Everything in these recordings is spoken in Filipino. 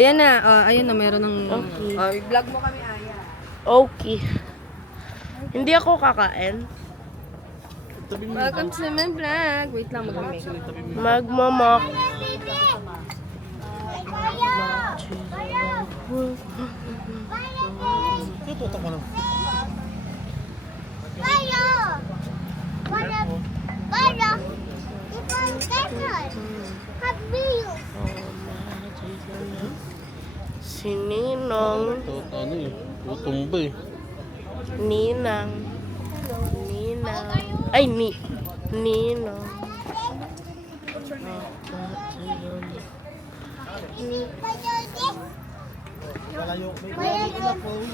Ayan na, ayun na, meron ng... Okay. I-vlog mo kami, Aya. Okay. Hindi ako kakain. Welcome to my vlog. Wait lang, mag-make. Magmamak. Tutok mo lang. Si Ninong. Ano eh, tutumba eh. Ninang. Ninang. Ay, Ninong.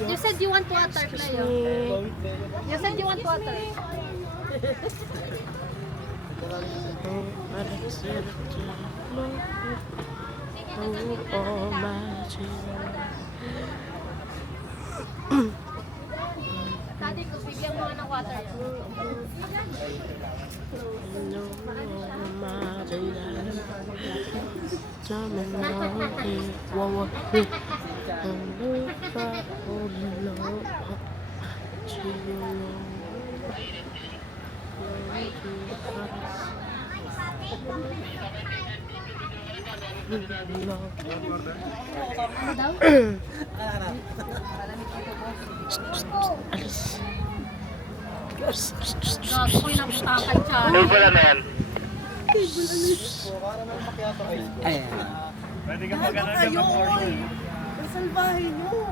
You said you want water, Cleo. You said you want water. Daddy, bigyan mo ng water. Gago ko yung naputakay siya.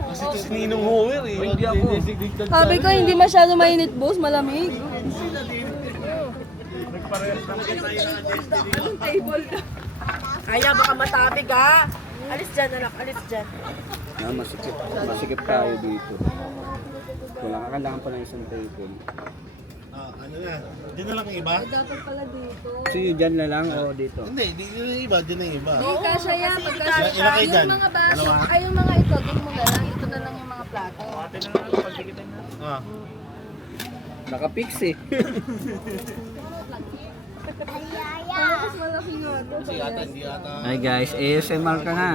Kasi ito si Ninong Homer eh. Hindi ako. Sabi ko, hindi masyado mainit, boss. Malamig. Aya, baka matabig ha. Alis dyan, anak. Alis dyan. Masikip tayo dito. Kailangan pa ng isang table. Ano na? Diyan na lang yung iba? Dapat pala dito. So dyan na lang o dito? Hindi, di yung iba. Diyan na yung iba. Hindi kasya yan. Pagkasya siya. Ilagay dyan. Yung mga baso, Dalawa? ay yung mga ito, doon mo na lang. Ito na lang yung mga plato. Ah. Nakapix eh. Tapos malaki nga ito. Si ata, hindi ata. Hi guys, ASMR ka na.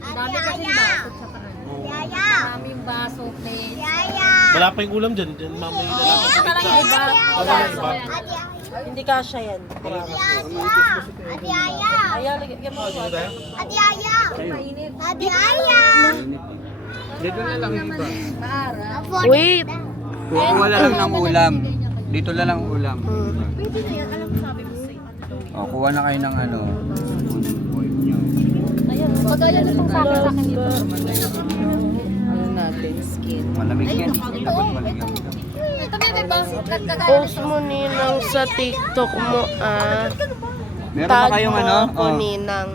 Ang dami kasi yung baso sa tanan. Marami yung baso, plate. Wala pa yung ulam dyan. Diyan mamaya na lang. Ito talaga yung iba. Wala na iba. Hindi kasya yan. Aya, lagyan mo. Mainit. Dito na lang yung iba. Maara. Wait. Kukuha na lang ng ulam. Dito na lang ulam. Pwede na yan. Alam mo sabi mo sa'yo. O, kuha na kayo ng ano. Ayan. Pagkaya na itong sa akin dito. Ano natin, skin. Malamig yan. Dapat malamig. Ito na, diba? Kagaya Post mo Ninang sa TikTok mo ah. Meron ba kayong ano? Ako Ninang.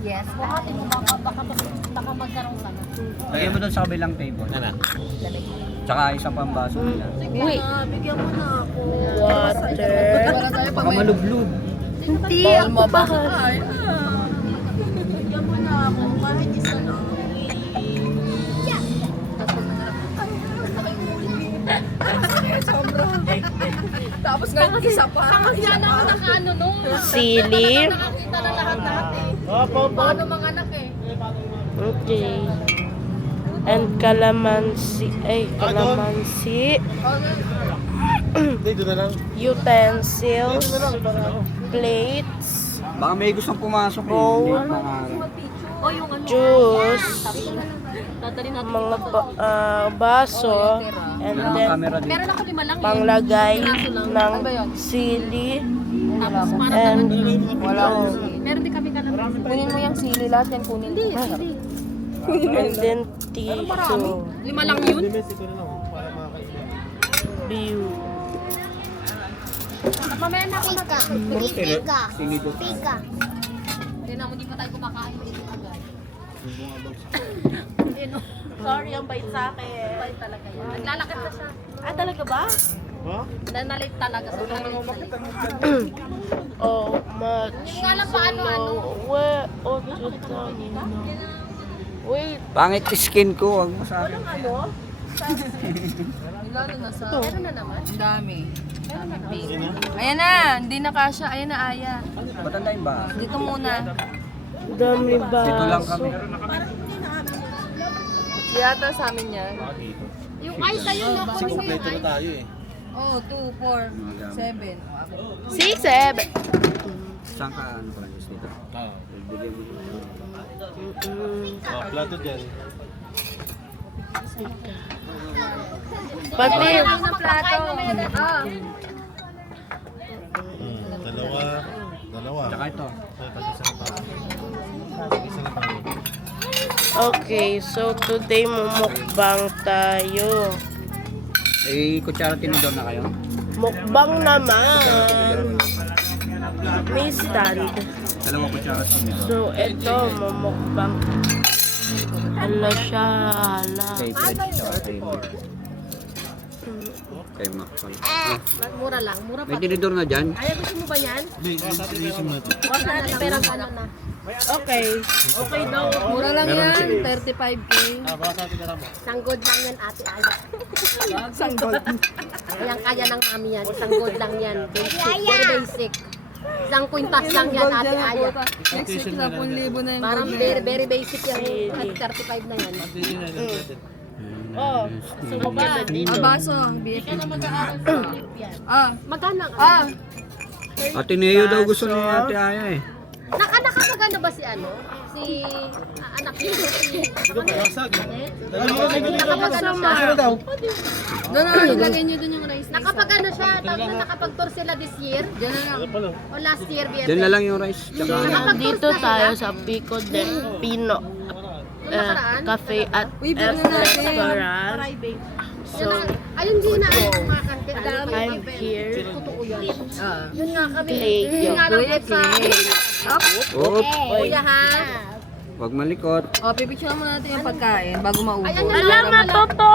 Yes. Buhatin mo baka magkaroon ka na. Lagyan mo doon sa kabilang table. Ano? Tsaka isa pang baso nila. Wait. Bigyan mo na ako. Water. Baka malublog. Hindi ako baka. Bigyan mo na ako. Kahit isa na. Tapos nga isa pa. Kasi yan ako nakaano nung. Sili. Nakakita na lahat eh. Paano mga anak eh. Okay. And calamansi. Ay, calamansi. Hindi, doon na lang. Utensils. Doon na lang. Para ako. Plates. Baka may gustong pumasok eh. Bowl. Hindi pangarap. O yung ano. Juice. Dadali natin. Mga baso. And Meron then, camera dito. Meron ako 5 lang eh. panglagay Piraso lang. ng sili. Tapos parang And Wala ko. meron din kami kalam. Kunin mo yung sili lahat yan. Kunin mo. and then tissue. 5 lang yun. Limit, ito na lang. Para makakain. View. Mamaya na ako Sinidot. Hindi na, hindi pa tayo kumakain. Ito agad. Sorry, ang bait sa akin. Bait talaga yan. Naglalakad na siya. Ah, talaga ba? Ha? Nanalit talaga sa kanya. Oh, much. Hindi nga alam paano, ano. Where? Oh, wait. Pangit skin ko. Huwag mo sa akin. Ilalo na sa... Meron na naman. Ang dami. Ayan na, hindi na kasya. Ayan na, Aya. Ba't ang dahil ba? Dito muna. Dami Dito lang baso. kami. Yata sa amin yan. Yung ice ayun no, Kasi kompleto na tayo eh. Oh, 2, 4, 7. 6, 7. Saan ka, ano Francis, dito? Ah. Bigyan mo. Oh, plato dyan. Pati, Ng plato. Ah. Dalawa. Dalawa. Tsaka ito. Tag-isa na tayo. Tag-isa na tayo. okay, so today mumukbang tayo. Eh, kutsara tinidor na kayo? Mukbang naman. May stand. Dalawang kutsara tinidor. So, ito, mumukbang. Hala siya, hala. Kay Fred, tsaka kay Mark. Kay Mark pala. Ah, Mura lang, mura may pa. tinidor na dyan? Ay, gusto mo ba yan? Hindi, ayusin mo na ito. Wala na, pero ano na. Okay. Okay daw. Mura lang Meron yan. sa'yo. 35K. Ah, baka sa ating karama. Sanggod lang yan, ate Aya. Kayang-kaya ng mami yan. Sanggod lang yan. Basic, very basic. Isang kwintas lang yan, ate Aya. Next week, 10,000 na yung Parang gold. very, very basic yan. 35 na yan. Oh, so ba dito? Ah, baso. Bigay ka na mag-aaral sa. Ah. Magkano? Ah. Ate Neo daw gusto ni Ate Aya eh. Nakamagano ba si ano? Si anak niya? Ito pa, nasag. Nakapagano siya? Doon na, ilagay niyo doon yung rice. Nakapagano siya? Tapos nakapag-tour sila this year? Diyan na lang. Ano pala? O last year, Diyan na lang yung rice. Tsaka Dito tayo sa Pico del Pino Cafe at Uy, bilhin na natin. Restaurant. So, Ayun din na ayun mga kantin. I'm here. Totoo yan. Ah. Yun nga kami. Thank Yun you. nga lang Kuya, sa... Up. Oop, Kuya ha? wag malikot. Oh, pipicture mo natin yung pagkain bago maupo. Ayan na alam, matoto!